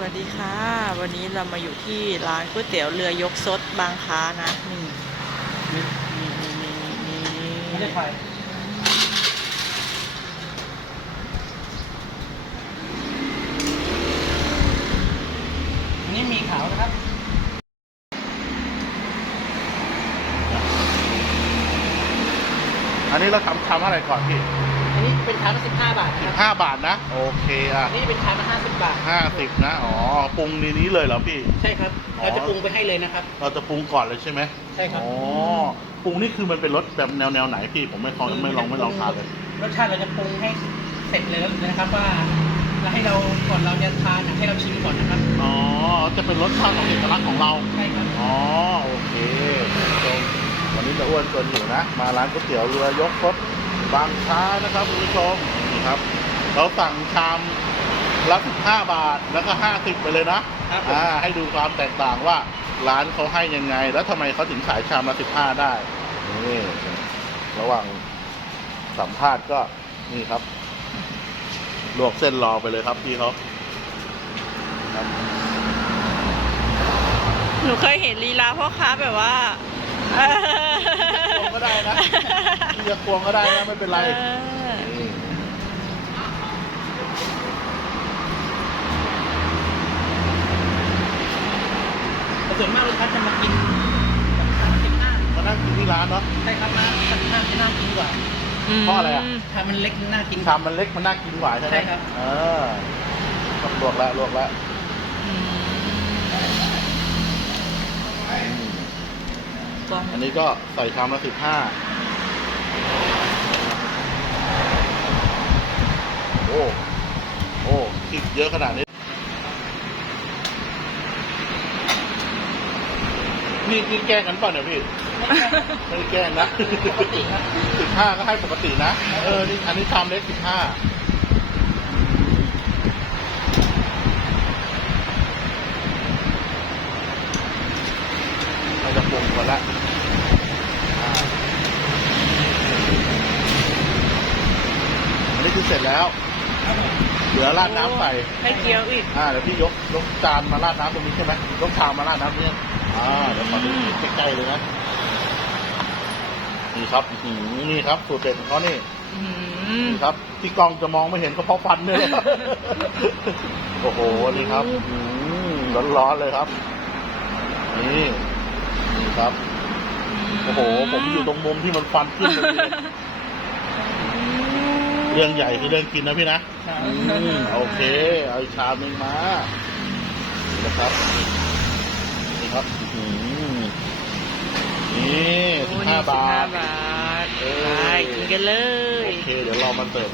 วัสดีค่ะ วันนี้เรามาอยู่ที่ร้านก๋วยเตี๋ยวเรือยกซดบางค้านะนี่นี่นี่นี่นี่นี่ไม่ได้ไฟอันนี้มีขาวนะครับอันนี้เราทำชามอะไรก่อนพี่อันนี้ เป็นชามละสิบห้าบาทครับห้าบาทนะ โอเคอะอันนี้เป็นชามละห้าสิบบาทห้าสิบนะอ๋อปรุงในนี้เลยเหรอพี่ ใช่ครับอ๋อเราจะปรุงไปให้เลยนะครับ เราจะปรุงก่อนเลยใช่ไหมใช่ครับ อ๋อปรุงนี่คือมันเป็นรสแบบแนวแนวไหนพี่ผมไม่ลองไม่ลองไม่ลองทานเลยรสชาติเราจะปรุงให้เสร็จเลยนะครับว่าเราให้เราก่อนเราจะทานอยากให้เราชิมก่อนนะครับอ๋อจะเป็นรสชาติของเอกลักษณ์ของเรา ใช่ครับ อ๋อโอเคคุณผู้ชมวันนี้จะอ้วนเกินอยู่นะ มาร้านก๋วยเตี๋ยวเรือยกคดบางช้านะครับคุณผู้ชมนี่ครับ เราสั่งชามละ15 บาทแล้วก็50ไปเลยนะครับผม อ่าให้ดูความแตกต่างว่าร้านเขาให้ยังไง แล้วทำไมเขาถึงขายชามละ15 ได้นี่ระหว่างสัมภาษณ์ก็นี่ครับ ลวกเส้นรอไปเลยครับพี่เขาครับ หนูเคยเห็นลีลาพ่อค้าแบบว่าเออควงก็ ได้นะพี่จะควงก็ได้นะไม่เป็นไรเออนี่แต่ส่วนมากลูกค้าจะมากินชามละสิบห้ามานั่งกินที่ร้านเนาะใช่ครับมาชามละห้าจะน่ากินกว่าเพราะอะไรอะชามมันเล็กน่ากินชามมันเล็กมันน่ากินกว่าใช่ไหมใช่ครับเออครับลวกแล้วลวกแล้ว อืม อืม กล้องอันนี้ก็ใส่ชามละสิบห้าโอ้ โอ้คิดเยอะขนาดนี้ นี่นี่แกล้งกันเปล่าเนี่ยพี่ ไม่ได้แกล้งนะปกติครับสิบห้าก็ให้ปกตินะ เออ นี่อันนี้ชามเล็กสิบห้าเราจะปรุงกันละอ่าอันนี้คือ เสร็จแล้ว เหลือราดน้ำใส่ให้เกี๊ยวอีก อ่าเดี๋ยวพี่ยกยกจานมาราดน้ำตรงนี้ใช่ไหมยกชามมาราดน้ำเนี่ยอ่าเดี๋ยวขอดูใกล้ๆเลยนะนี่ครับอื้อหือนี่ครับสูตรเด็ดของเขานี่ อืมนี่ครับที่กล้องจะมองไม่เห็นก็เพราะฟันเนี่ยแหละโอ้โห นี่ครับร้อนร้อนๆเลยครับ นี่นี่ครับ โอ้โห ผมอยู่ตรงมุมที่มันฟันขึ้นตรงนี้เลย เรื่องใหญ่คือเรื่องกินนะพี่นะครับอืมโอเค เอาอีกชามหนึ่งมานี่นะครับ นี่ครับอื้อหือนี่สิบห้าบาท15บาทเออไปกินกันเลย โอเค เดี๋ยวเรามาเสิร์ฟ